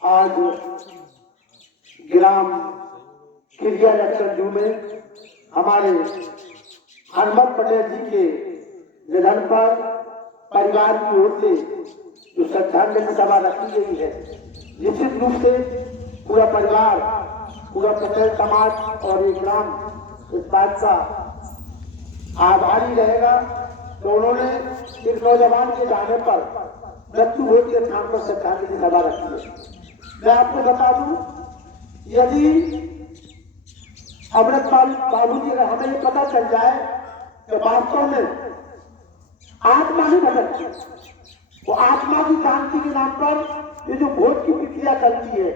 आज ग्राम खिरिया लक्षणजू में हमारे हनुमत पटेल जी के निधन पर परिवार की ओर से जो श्रद्धांजलि सभा रखी गई है, निश्चित रूप से पूरा परिवार, पूरा पटेल समाज और ये ग्राम इस बात का आभारी रहेगा तो उन्होंने इस नौजवान के जाने पर मृत्यु होने के स्थान पर श्रद्धांजलि सभा रखी है। मैं आपको बता दूं, यदि अमृत बाबू जी अगर हमें ये पता चल जाए कि वास्तव में आत्मा ही भटकती है, वो आत्मा की शांति के नाम पर ये जो भोज की प्रक्रिया चलती है,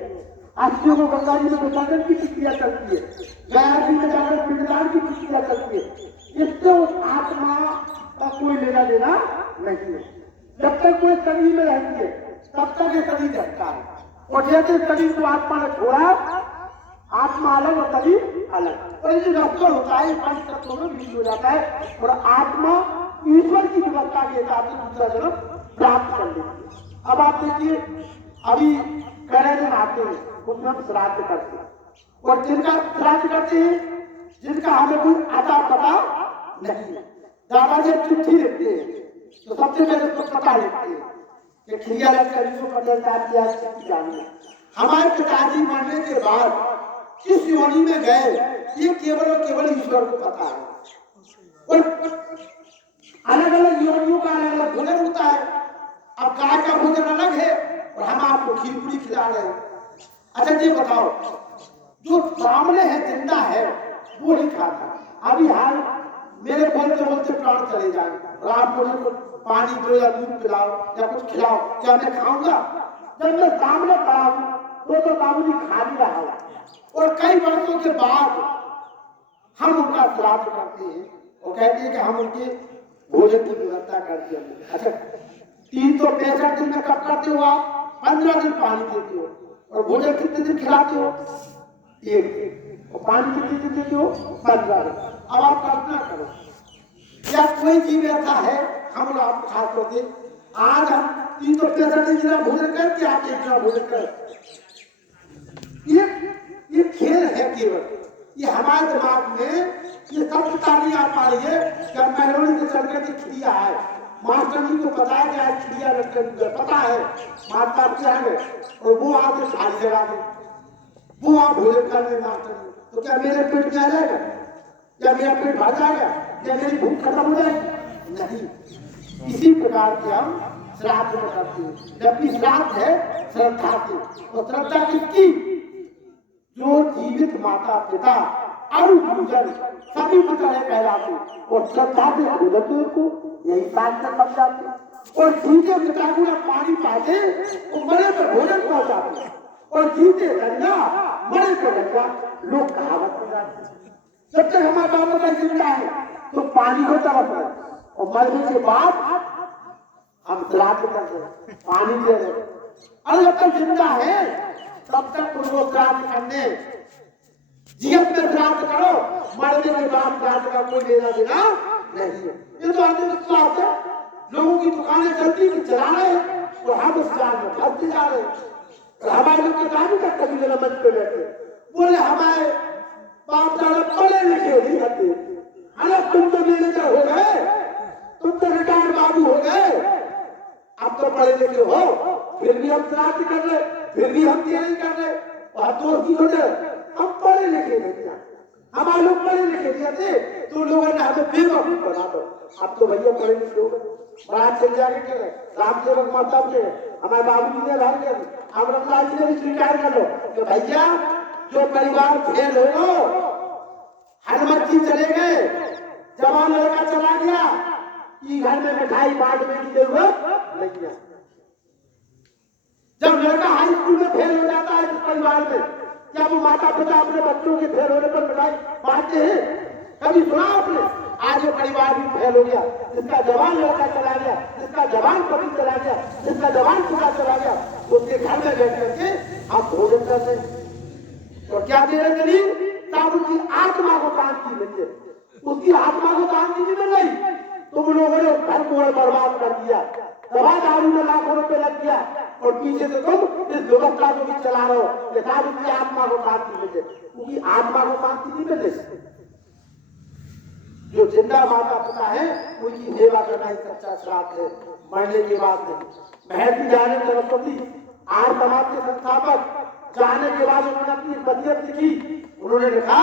अस्थियों को गंगा जी में विसर्जन की प्रक्रिया चलती है, गया जी में जाकर पिंडदान की प्रक्रिया चलती है, इससे उस आत्मा का कोई लेना देना नहीं है। जब तक कोई शरीर में रहती है तब तक ये शरीर रहता है, और जैसे शरीर को आत्मा ने छोड़ा, आत्मा अलग और शरीर अलग, और ये जो अवसर होता है पंच तत्वों में विलीन हो जाता है और आत्मा ईश्वर की व्यवस्था के हिसाब से दूसरा जन्म प्राप्त कर लेती है। अब आप देखिए, अभी करे दिन आते हैं उसमें हम श्राद्ध करते हैं, और जिनका श्राद्ध करते हैं जिनका हमें कोई अता पता नहीं है, दादाजी चिट्ठी लिखते हैं तो सबसे पहले उसको पता लिखते हैं कि खिरिया लक्षणजू को पटेल साहब की आज चिट्ठी जानी है। हमारे पिताजी मरने के बाद किस योनि में गए ये केवल और केवल ईश्वर को पता है, और अलग अलग योनियों का अलग अलग भोजन होता है। अब गाय का भोजन अलग है और हम आपको खीर पूरी खिला रहे हैं। अच्छा ये बताओ, जो सामने है जिंदा है वो नहीं खाता। अभी हाल मेरे बोलते बोलते प्राण चले जाए और आप मुझे कुछ पानी दो या दूध पिलाओ या कुछ खिलाओ, क्या मैं खाऊंगा? जब मैं सामने खड़ा हूं तो बाबूजी खाली रहा है, और कई वर्षों के बाद हम उनका श्राद्ध करते हैं और कहते हैं कि हम उनके भोजन की व्यवस्था करते हैं। अच्छा 365 दिन में कब करते हो आप? 15 दिन पानी देते हो, और भोजन कितने दिन खिलाते हो? एक। और पानी कितने दिन देते हो? 15 दिन। अब आप कल्पना करो, क्या कोई जीव ऐसा है हम आपको खास करते आज हम 365 दिन जितना भोजन करके आप एक जगह भोजन कर, ये खेल है केवल, ये हमारे दिमाग में ये सत्यता नहीं आ पा रही है कि मेहरोली से चल कर खिलिया है, मास्टर जी को पता है कि आज खिलिया लक्षणजू पता है, मास्टर क्या है, और वो आके खाली जगह दे, वो आप भोजन कर ले मास्टर जी, तो क्या मेरे पेट में आ जाएगा? क्या मेरा पेट भर जाएगा? क्या मेरी भूख खत्म हो जाएगी? नहीं। इसी प्रकार के हम श्राद्ध में करते हैं, जबकि श्राद्ध है श्रद्धा की, और श्रद्धा किसकी? जो जीवित माता पिता अरुण सभी पिता कहलाते, और श्रद्धा के भोजन को यही बात में समझाते, और जीते पिता को पानी पाते वो मरे पर भोजन पहुंचाते, और जीते गंगा मरे पर गंगा, लोग कहावत हो जाते। जब तक हमारा बाबा का जिंदा है तो पानी को तरफ है, और मरने के बाद हम श्राद्ध करते हैं, पानी दे रहे, और जब तक जिंदा है तब तक उनको श्राद्ध करने, जीवन में श्राद्ध करो, मरने के बाद श्राद्ध का कोई लेना देना नहीं है। ये तो अंधविश्वास है। लोगों की दुकानें चलती कि चला रहे हैं और हम उस जाल में फंसते जा रहे हैं। हमारे लोग किताबी तक कभी जरा मंच पे बैठे बोले हमारे बाप दादा पढ़े लिखे नहीं होते, अरे तुम तो मैनेजर हो गए, तुम तो रिटायर्ड बाबू हो गए, अब तो पढ़े लिखे हो, फिर भी हम श्राद्ध कर रहे, फिर भी हम ये नहीं कर रहे, और दोस्ती हो जाए, हम पढ़े लिखे नहीं, हमारे लोग पढ़े लिखे नहीं थे तो लोगों ने हमें बेवकूफ बना दो। अब तो भैया पढ़े लिखे हो गए, बारात चल जाके के राम सेवक माता के हमारे बाबू जी ने भर के अमरनाथ जी ने भी स्वीकार कर लो कि भैया जो परिवार फेल हो, हनुमत जी चले गए, जवान लड़का चला गया, कि घर में मिठाई बांटने की जरूरत नहीं है। जब लड़का हाई स्कूल में फेल हो जाता है इस परिवार में, क्या वो माता पिता अपने बच्चों के फेल होने पर मिठाई बांटते हैं? कभी सुना आपने? आज वो परिवार भी फेल हो गया, जिसका जवान लड़का चला गया, जिसका जवान पति चला गया, जिसका जवान पिता चला गया, उसके घर में बैठ करके आप भोजन करते हैं, और क्या दे रहे गरीब? तब उसकी आत्मा को शांति मिले, उसकी आत्मा को शांति नहीं मिल रही। तुम लोगों ने घर को बर्बाद कर दिया, दवा दारू में लाखों रुपए लग गया, और पीछे से तुम इस व्यवस्था को भी चला रहे हो ताकि उनकी आत्मा को शांति मिले, क्योंकि आत्मा को शांति नहीं मिले। जो जिंदा माता पिता है उनकी सेवा करना ही सच्चा श्राद्ध है, मरने की बात नहीं। महर्षि दयानंद सरस्वती आर्य समाज के संस्थापक जाने के बाद उन्होंने अपनी वसीयत लिखी। उन्होंने लिखा,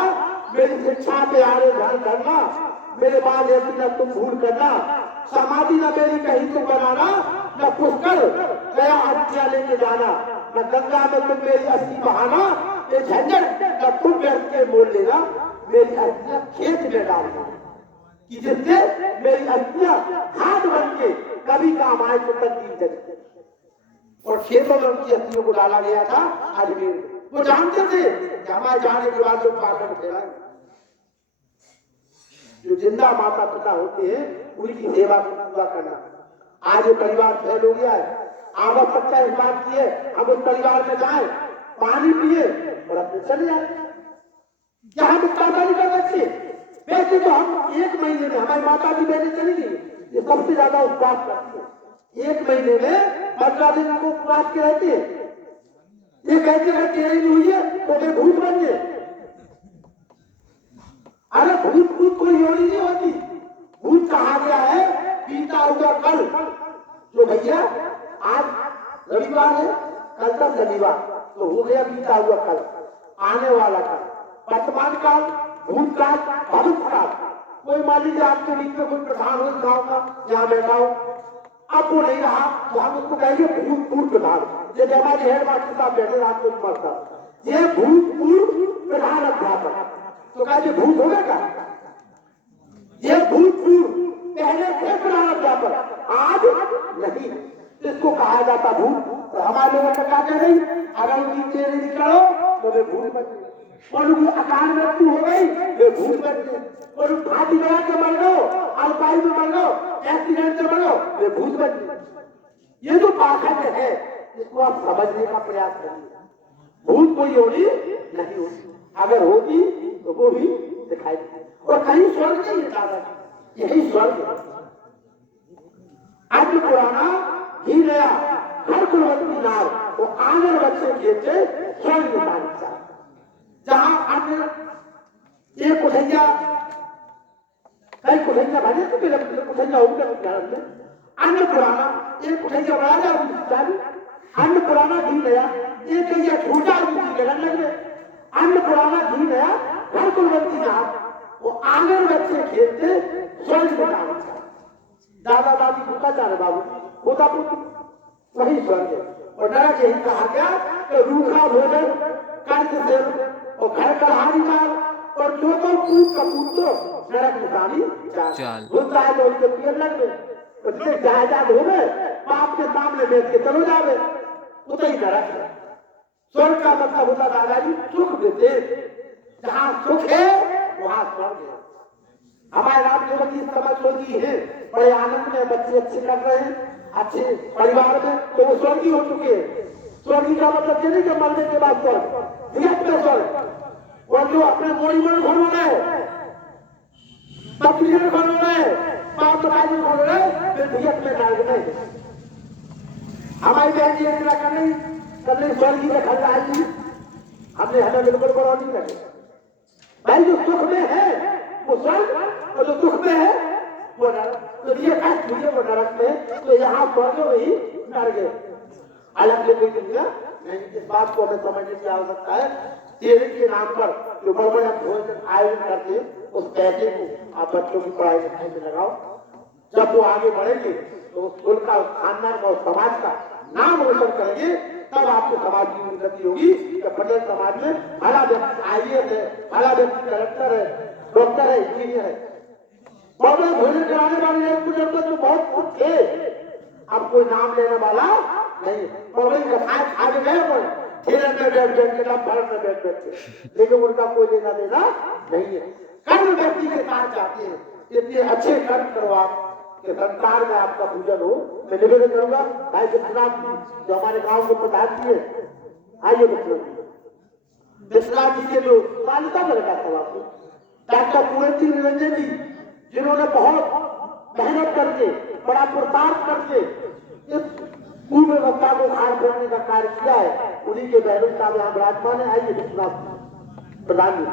मेरी शिक्षा पे आगे ध्यान करना, मेरे बाद ऐसी न तुम भूल करना, समाधि न मेरी कहीं तुम बनाना, न पुष्कर गया हत्या लेके जाना, न गंगा में तुम मेरी अस्थि बहाना, ये झंझट न तुम व्यर्थ के मोल लेना, मेरी अस्थियां खेत में डालना, कि जिससे मेरी अस्थियां खाद बन के कभी काम आए तो तकदीर जगे। और खेतों में उनकी अस्थियों को डाला गया था अजमेर में। वो जानते थे कि हमारे जाने के बाद लोग पाखंड फैलाएंगे। जो जिंदा माता पिता होते हैं उनकी सेवा को पूरा करना। आज ये परिवार फैल हो गया है, आवश्यकता इस बात की है हम उस परिवार में जाए, पानी पिए और अपने चले जाए। क्या हम उत्पादन नहीं कर सकते? वैसे तो हम एक महीने में, हमारी माता भी बहने चली गई, ये सबसे ज्यादा उपवास करती है। एक महीने में 15 दिन को उपवास के रहते हैं। ये कहते हैं टेढ़ी हुई है तो वे भूत बन गए। अरे भूत कोई योनि नहीं होती। भूत कहा गया है बीता हुआ कल। जो भैया आज रविवार है, कल का शनिवार, तो हो गया बीता हुआ कल, आने वाला कल, वर्तमान काल, भूतकाल, भविष्यकाल। कोई मान लीजिए आपके बीच में कोई प्रधान हो गांव का, यहाँ बैठा हो, अब वो नहीं रहा तो हम उसको कहेंगे भूतपूर्व प्रधान। जैसे हमारे हेड मास्टर साहब बैठे रात को पढ़ता, ये भूतपूर्व प्रधान अध्यापक, तो कहेंगे भूत होगा क्या? ये भूतपूर्व पहले थे प्रधान अध्यापक, आज नहीं, इसको कहा जाता भूत। तो हमारे लोगों का क्या कह रही, अगर उनकी चेहरे निकलो तो वे भूत बन गए, और उनकी अकाल मृत्यु हो गई वे भूत बन गए, और फांसी लगा के मर गो, अल्पायु में मर गो, एक्सीडेंट से मर गो, वे भूत बन गए। ये जो पाखंड है इसको आप समझने का प्रयास करिए। भूत कोई योनि नहीं होती, अगर होती तो वो भी दिखाई देती। और कहीं स्वर्ग नहीं है दादा, यही स्वर्ग है। अन्न पुराना घी नया, हर कुलवंती नार, वो आंगन बच्चे खेलते स्वर्ग में, जहां अन्न एक कुठैया, कई कुठैया बने तो मेरे कुठैया होगा भारत में, अन्न पुराना एक कुठैया राजा अन्न पुराना घी नया, एक कहिया झूठा लगन लग गए। अन्न पुराना घी नया, घर कुलवंती नार, वो आंगन बच्चे खेलते स्वर्ग में। दादा दादी भूखा चाहे बाबू पोता पोती, वही स्वर्ग है। और नरक यही कहा गया कि रूखा भोजन कंठ से और घर का हारी माल, और जो तो कूद कपूत तो नरक निशानी चाल। भूलता है तो उनके पियर लग गए, उससे जायदाद हो गए, बाप के सामने बेच के चलो जावे, उतना ही नरक है। स्वर्ग का मतलब होता दादाजी सुख देते, जहाँ सुख है वहाँ स्वर्ग है। हमारे राम लोगों की समझ होती है, बड़े आनंद में बच्चे अच्छे कर रहे हैं, अच्छे परिवार में, तो वो स्वर्गीय हो चुके हैं। स्वर्गीय का मतलब ये नहीं कि मरने के बाद स्वर्ग, जगत में स्वर्ग। और जो अपने मोड़ी में खोल रहे हैं, बकरी में खोल रहे हैं, बाप बताई में खोल रहे हैं, फिर जगत में डाल रहे। हमारी बहन जी ऐसा करने करने स्वर्गीय में खल आएगी, हमें बिल्कुल बड़ा नहीं लगे। भाई जो सुख में है वो स्वर्ग, और जो दुख में है वो नरक। तो ये कष्ट हुई वो नरक में, तो यहाँ स्वर्ग वही नरक है, अलग से कोई दुनिया नहीं। इस बात को हमें समझने की आवश्यकता है। तेरे के नाम पर जो बड़े बड़े भोजन आयोजन करते उस पैसे को आप बच्चों की पढ़ाई लिखाई में लगाओ। जब वो आगे बढ़ेंगे तो उस कुल का, उस खानदान का, उस समाज का नाम रोशन करेंगे, तब आपको समाज की उन्नति होगी। कि पटेल समाज में भला व्यक्ति IAS है, भला व्यक्ति कलेक्टर है, डॉक्टर है, इंजीनियर है, बहुत बड़े भोजन कराने वाले कुछ तो बहुत कुछ थे, अब कोई नाम लेने वाला नहीं। बड़ी कथाएं खा के गए वो ठेले में बैठ के, भारत में बैठ के, लेकिन उनका कोई लेना देना नहीं है। कर्म व्यक्ति के साथ जाते हैं, इतने अच्छे कर्म करो आप कि संसार में आपका पूजन हो। मैं निवेदन करूंगा भाई विश्वनाथ जी जो हमारे गांव के प्रधान जी है, आइए विश्वनाथ जी के जो मान्यता में लगा था आपको, डॉक्टर पूरन सिंह निरंजन जी जिन्होंने बहुत मेहनत करके, बड़ा पुरुषार्थ करके इस कुव्यवस्था को खाड़ फेंकने का कार्य किया है, उन्हीं के बहनों साहब यहाँ विराजमान है। आइए विश्वनाथ प्रधान जी।